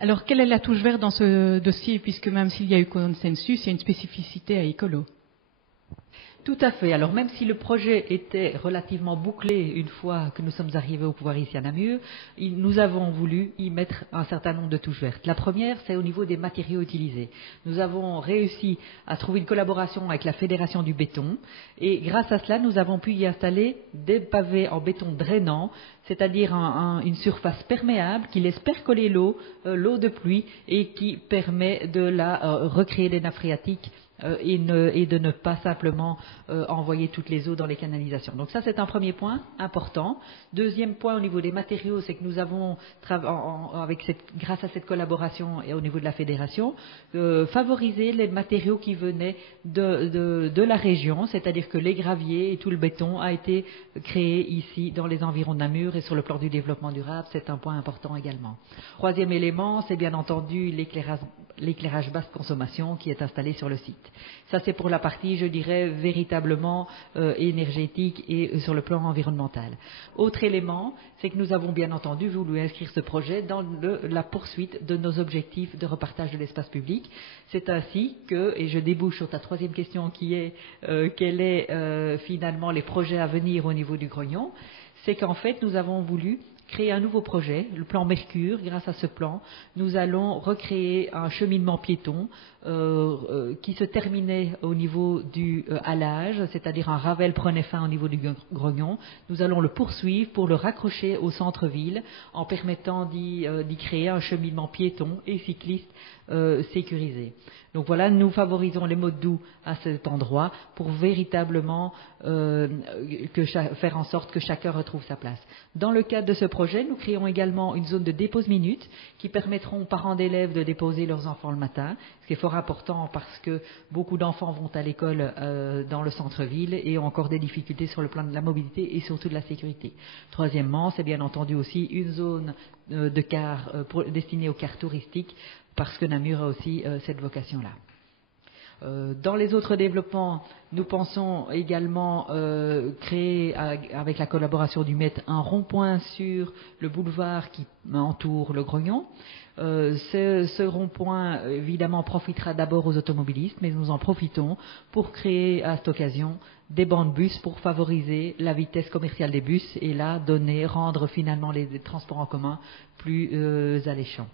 Alors, quelle est la touche verte dans ce dossier, puisque même s'il y a eu consensus, il y a une spécificité à Ecolo? Tout à fait. Alors même si le projet était relativement bouclé une fois que nous sommes arrivés au pouvoir ici à Namur, nous avons voulu y mettre un certain nombre de touches vertes. La première, c'est au niveau des matériaux utilisés. Nous avons réussi à trouver une collaboration avec la Fédération du béton et grâce à cela, nous avons pu y installer des pavés en béton drainant, c'est-à-dire une surface perméable qui laisse percoler l'eau de pluie et qui permet de recréer des nappes phréatiques et de ne pas simplement envoyer toutes les eaux dans les canalisations. Donc ça, c'est un premier point important. Deuxième point au niveau des matériaux, c'est que nous avons, grâce à cette collaboration et au niveau de la fédération, favorisé les matériaux qui venaient de la région, c'est-à-dire que les graviers et tout le béton a été créé ici dans les environs de Namur et sur le plan du développement durable, c'est un point important également. Troisième élément, c'est bien entendu l'éclairage basse consommation qui est installé sur le site. Ça, c'est pour la partie, je dirais, véritablement énergétique et sur le plan environnemental. Autre élément, c'est que nous avons bien entendu voulu inscrire ce projet dans la poursuite de nos objectifs de repartage de l'espace public. C'est ainsi que, et je débouche sur ta troisième question qui est quels est finalement les projets à venir au niveau du Grognon, c'est qu'en fait, nous avons voulu créer un nouveau projet, le plan Mercure. Grâce à ce plan, nous allons recréer un cheminement piéton qui se terminait au niveau du halage, c'est-à-dire un Ravel prenait fin au niveau du Grognon. Nous allons le poursuivre pour le raccrocher au centre-ville en permettant d'y créer un cheminement piéton et cycliste sécurisé. Donc voilà, nous favorisons les modes doux à cet endroit pour véritablement faire en sorte que chacun retrouve sa place. Dans le cadre de ce projet, nous créons également une zone de dépose minute qui permettront aux parents d'élèves de déposer leurs enfants le matin, ce qui est fort important parce que beaucoup d'enfants vont à l'école dans le centre-ville et ont encore des difficultés sur le plan de la mobilité et surtout de la sécurité. Troisièmement, c'est bien entendu aussi une zone de car destinée aux cars touristiques parce que Namur a aussi cette vocation-là. Dans les autres développements, nous pensons également créer, avec la collaboration du MET, un rond-point sur le boulevard qui entoure le Grognon. Ce rond-point, évidemment, profitera d'abord aux automobilistes, mais nous en profitons pour créer à cette occasion des bancs de bus pour favoriser la vitesse commerciale des bus et là, rendre finalement les transports en commun plus alléchants.